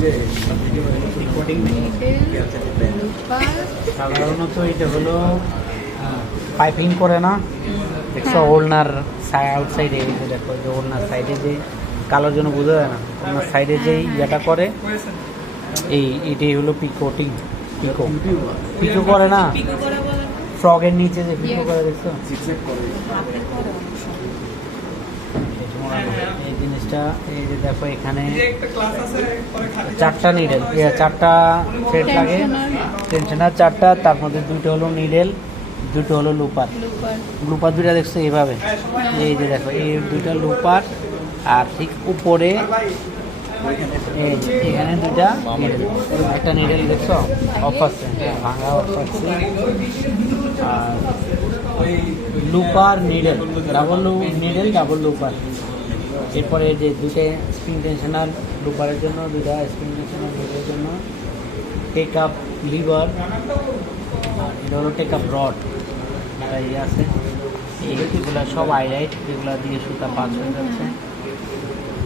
যে সাধারণত এটা হলো পাইপিং করে না দেখছো ওড়নার আউটসাইডে এই যে দেখো যে ওড়নার সাইডে যে কালোর জন্য বোঝা যায় না ওড়নার সাইডে যে ইয়েটা করে এটাই হলো পিকোটিং পিকো করে না ফ্রগের নিচে যে পিকো করে দেখছো এই জিনিসটা এই যে দেখো এখানে চারটা নিডেল চারটা থ্রেড লাগে টেনশনার চারটা তার মধ্যে দুটো হলো নিডেল দুটো হলো লুপার লুপার দুটা দেখছো এইভাবে এই যে দেখো এই দুইটা লুপার আর ঠিক উপরে এখানে দুইটা একটা নিডেল দেখছো অফ আছে ভাঙা অফ আছে আর লুপার নিডেল ডাবল লুপার এরপরে যে দুটো স্প্রিং টেনশনার লুপারের জন্য দুটা স্প্রিং টেনশনার নিডেলের জন্য টেক আপ লিভার আর এটা হলো টেক আপ রড এটা ইয়ে আছে এইগুলো সব আইলাইট এগুলো দিয়ে সুতা পাঁচ হয়ে যাচ্ছে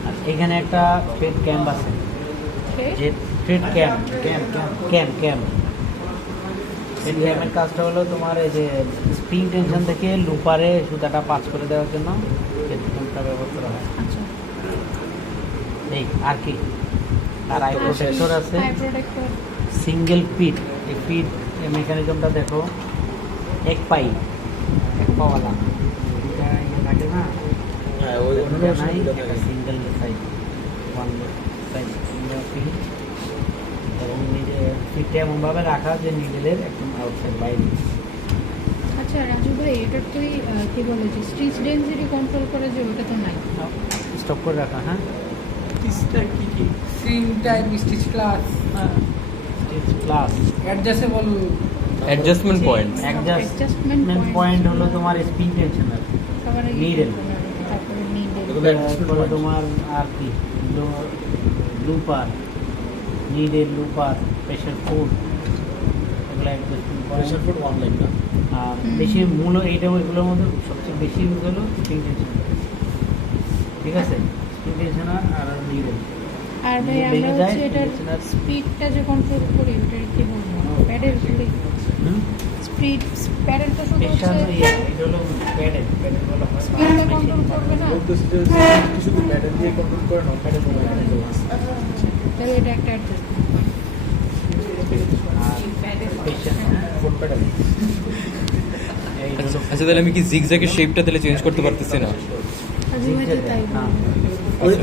আর এখানে একটা থ্রেড ক্যাম্প আছে যে থ্রেড ক্যাম্প এই ক্যাম্পের কাজটা হলো তোমার এই যে স্প্রিং টেনশন থেকে লুপারে সুতাটা পাঁচ করে দেওয়ার জন্য এই ক্যাম্পটা ব্যবহার করা হয় এই আর কি আর আই প্রোটেক্টর আছে সিঙ্গেল পিট এই পিট মেকানিজমটা দেখো এক পাওয়ালা এটা লাগে না সিঙ্গেল সাইড ওয়ান সাইড পিট এবং পিঠটা এমনভাবে রাখা যে নিডেলের একদম আউটসাইড বাইরে। আচ্ছা রাজু ভাই এটার তো কি বলে যে স্টিচ ডেনসিটি কন্ট্রোল করে যে ওটা তো নাই স্টপ করে রাখা হ্যাঁ স্টিচটা কি string type stitch class adjustment point adjustment point হলো তোমার স্প্রিং টেনশনার নিডেল তারপরে নিডেল তারপরে তোমার আর কি লুপার নিডেল লুপার প্রেশার ফুড এগুলো প্রেশার ফুড অনলাইন না আর বেশি মূল এইটা এগুলোর মধ্যে সবচেয়ে বেশি ইউজ হলো স্প্রিং টেনশনার ঠিক আছে স্প্রিং টেনশনার আর নিডেল আর ভাই আমরা হচ্ছে এটার স্পিডটা যে কন্ট্রোল করি ওটার কি বলবো প্যাডেল করি স্পিড প্যাডেল তো শুধু হচ্ছে এটা হলো প্যাডেল বলা হয় স্পিডটা কন্ট্রোল করবে না বলতেছি যে শুধু প্যাডেল দিয়ে কন্ট্রোল করে না প্যাডেল মোবাইল তাহলে এটা একটা আচ্ছা তাহলে আমি কি জিগজ্যাগের শেপটা তাহলে চেঞ্জ করতে পারতেছি না তাই না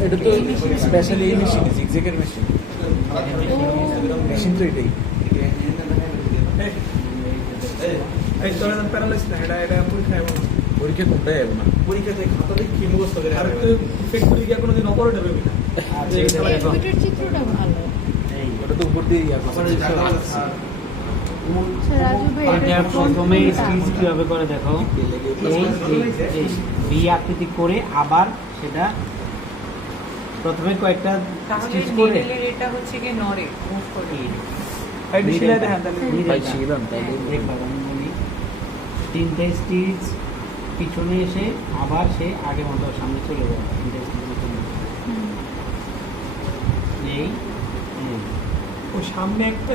এটা তো স্পেশালি এই মেশিন জিগজ্যাগের মেশিন মেশিন তো এটাই এই তোরা প্যারালাইজ না এটা পরীক্ষা হবে পরীক্ষা করতে হবে না পরীক্ষাতে খাতাতে কি মুখস্থ করে আর তো ফ্যাক্টরি গিয়ে কোনোদিন অপারেটর হবে না ওইটার চিত্রটা ভালো ওটা তো উপর দিয়ে ইয়া করে আচ্ছা রাজু ভাই এটা প্রথমে স্টিচ কিভাবে করে দেখো এই ভি আকৃতি করে আবার সেটা প্রথমে কয়েকটা স্টিচ করে এটা হচ্ছে কি নরে মুভ করে এই ডিসপ্লে দেখেন তাহলে ভাই ছিলাম তাহলে একবার আমি বলি তিনটে স্টিচ পিছনে এসে আবার সে আগে মতো সামনে চলে যায় তিনটে স্টিচ পিছনে এই ও সামনে একটা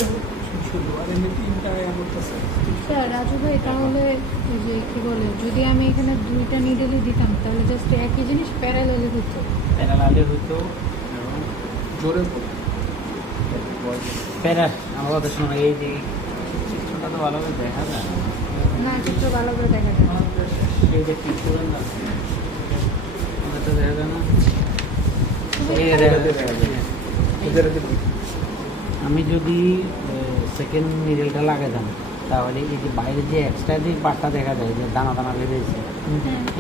শুধু আর এমনি তিনটা করতেছে আচ্ছা রাজু ভাই তাহলে ওই যে কি বলে যদি আমি এখানে দুইটা নিডেলই দিতাম তাহলে জাস্ট একই জিনিস প্যারালালি হতো প্যারালালে হতো জোরে প্যারা আমার কথা শোনো এই যে চিত্রটা তো ভালোভাবে দেখা যায় না চিত্র ভালো করে দেখা যায় এই যে ক্লিক করেন না ওটা তো দেখা যায় না আমি যদি সেকেন্ড নিডেলটা লাগাতাম তাহলে এই যে বাইরে যে এক্সট্রা যে পাটটা দেখা যায় যে দানা দানা বেরিয়েছে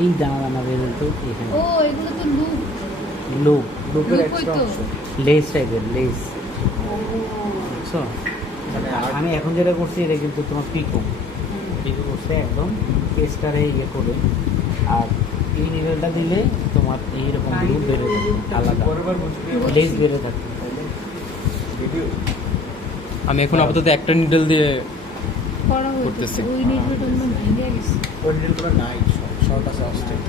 এই দানা দানা বেরোতো এখানে ও এগুলো তো লুপ লুপ লুপের লুপ এক্সট্রা হইতো অংশ লেস টাইপের লেস বুঝছো আমি এখন যেটা করছি এটা কিন্তু তোমার পিকো করছে একদম পেস্টারে ইয়ে করে আর এই নিডেলটা দিলে তোমার এইরকম লুপ বেরো থাকবে আলাদা লেস বেরো থাকবে আমি এখন আপাতত একটা নিডল দিয়ে করা হইতো করতেছি। ওই নিডেলটা মনে হয় ভেঙে গেছে ওই নিডলগুলো নাই শর্ট আছে অস্ট্রেট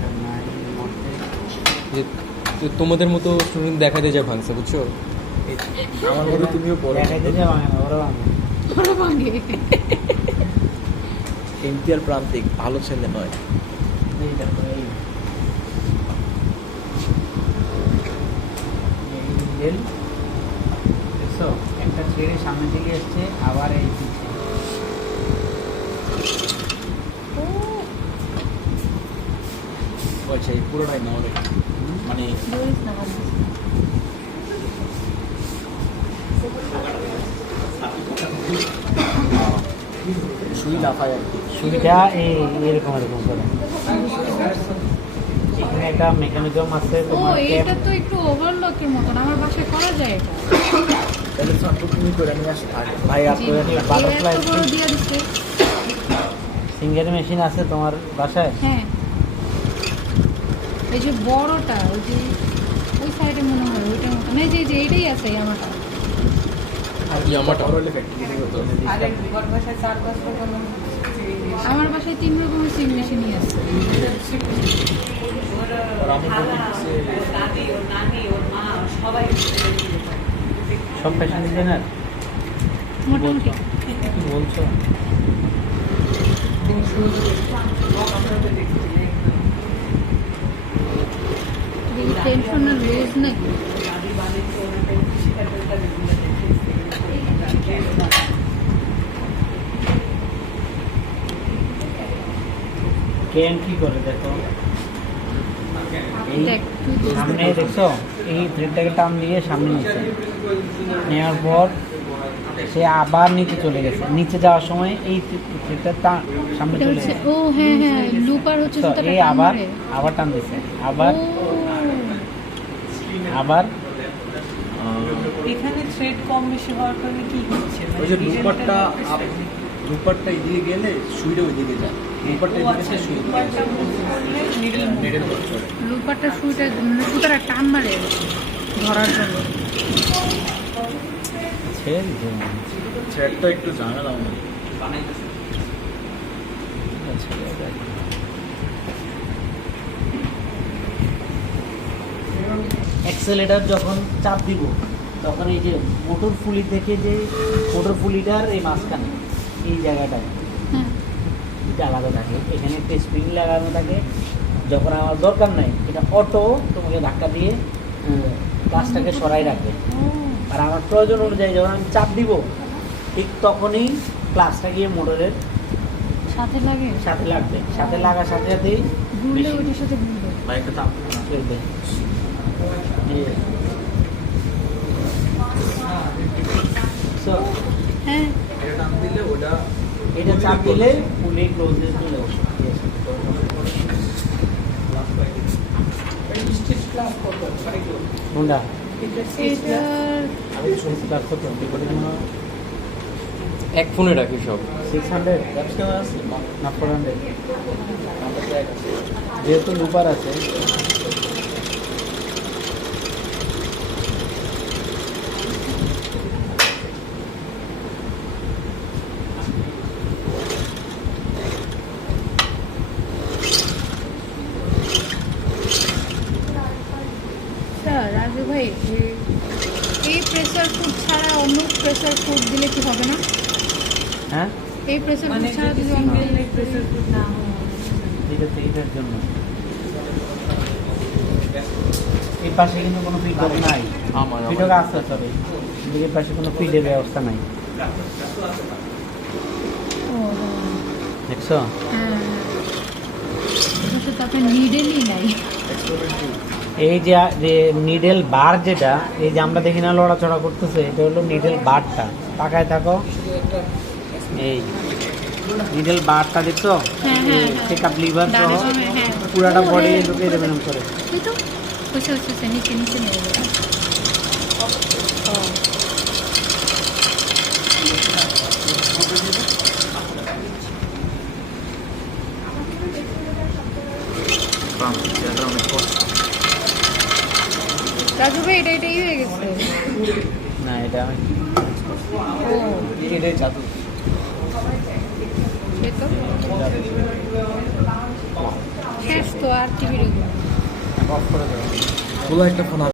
তোমাদের মতো স্টুডেন্ট দেখা দিয়ে যায় ভাঙছে বুঝছো আমার মতো তুমিও পড়ো। দেখাইতে যে ভাঙে না, ওরা ভাঙে। ওরা ভাঙে। ইমতিয়ার প্রান্তিক ভালো ছেলে নয়। এই দেখো, এই মিডল দেখছো, একটা ছেড়ে সামনের দিকে এসছে, আবার এই পিছে। ও, বলছে এই পুরোটাই নড়ে, মানে ধরিস না বাবা। সুই লাফায় আর কি। সুইটা এরকম এরকম করে। এখানে একটা মেকানিজম আছে ও, তোমার এইটা ক্যাপ। তো একটু ওভারলকের মতন, আমার বাসায় করা যায় এটা। তাহলে ছোট্ট তুমি করে নিয়ে আসো আগে। ভাই জি, আপনার একটা এত বাটারফ্লাই বড় দিয়ে দিচ্ছে। সিঙ্গেল মেশিন আছে তোমার বাসায়? হ্যাঁ, এই যে বড়টা, ওই যে ওই সাইডে মনে হয় ওইটার মতো না, যে এইটাই আছে আমারটা। ইয়ামাটা বড় হলে ফ্যাক্টরি করতে হবে। আরে বিগত বাসায় 4-5 রকম আমার বাসায় 3 রকমের সিম মেশিনই আছে। আর আমি বলতেছি দাদি, ওর নানি, ওর মা, সবাই সব ফ্যাশন ডিজাইনার? মোটামুটি কি বলছো? টেনশন না, লুজ নাকি? কেন কি করে দেখো, এই দেখ, তুই বুঝতে সামনে পারছিস। দেখছো, এই থ্রেডটাকে টান দিয়ে সামনে নিচ্ছে, নেওয়ার পর সে আবার নিচে চলে গেছে, নিচে যাওয়ার সময় এই থ্রেডটা সামনে এটা চলে হচ্ছে, গেছে। ও হ্যাঁ হ্যাঁ, লুপার হচ্ছে তো সুতাটা এই টান আবার মারে। আবার টান দিছে, আবার ও, আবার এখানে থ্রেড কম বেশি হওয়ার কারণে কি হচ্ছে? ওই যে লুপারটা লুপারটা এদিকে গেলে সুইটা ওইদিকে যায়। লুপারটা এদিকে গেলে সুই নিডল করতে হবে। লুপারটা সুইটা মানে সুতাটা টান মারে ধরার জন্য। ছেড়ে দিছে। থ্রেডটা একটু ঝামেলা মনে অ্যাক্সেলেটার যখন চাপ দিব তখন এই যে মোটর ফুলি থেকে যে মোটর ফুলিটার এই মাঝখানে এই জায়গাটায় হ্যাঁ, এটা আলাদা থাকে, এখানে একটা স্প্রিং লাগানো থাকে। যখন আমার দরকার নাই, এটা অটো তোমাকে ধাক্কা দিয়ে ক্লাসটাকে সরাই রাখবে। ও, আর আমার প্রয়োজন অনুযায়ী যখন আমি চাপ দিব ঠিক তখনই ক্লাসটা গিয়ে মোটরের সাথে লাগে, সাথে লাগবে, সাথে লাগার সাথে সাথেই ঘুরলে ওইটার সাথে ঘুরবে। বাইকটা চাপ চলবে। So, হ্যাঁ, এটা টান দিলে ওটা এটা চাপ দিলে ফুলি ক্লোজে চলে আসে। কোনটা? এটার আমি শুনছি তার কত? বিপরীত মনে হয় এক ফোনে রাখি সব। 600 না 400? যেহেতু লুপার আছে রাজু ভাই, এই প্রেসার ফুড ছাড়া অন্য প্রেসার ফুড দিলে কি হবে না? হ্যাঁ, এই প্রেসার ফুড মানে ছাড়া যদি যদি অন্য সিঙ্গেল লেগ প্রেসার ফুড না হয়, এইটার জন্য এই পাশে কিন্তু কোনো ফিডব্যাক নাই। আমার ফিডব্যাক আছে তবে এই পাশে কোনো ফিডের ব্যবস্থা নাই, ও, দেখছো? হ্যাঁ, এটা তো তাতে নিডেলই নাই। এই যে নিডেল বার, যেটা এই যে আমরা দেখি না লড়াচড়া করতেছে, এটা হলো নিডেল বারটা। তাকায় থাকো, এই নিডেল বারটা দেখছো? হ্যাঁ, হ্যাঁ, চেক আপ লিভার সহ ডানে বামে, হ্যাঁ। পুরাটা ও, বডি হ্যাঁ। ঢুকিয়ে দেবেন করে। এই তো হচ্ছে নিচে নিচে নিয়ে যাবে। রাজু ভাই, এটাই হয়ে গেছে। না, এটা আমি ও, এটাই জাদু। সে তো শেষ তো, আর কি বেরোবে? অফ করে দেবো। খোলা একটা ফোন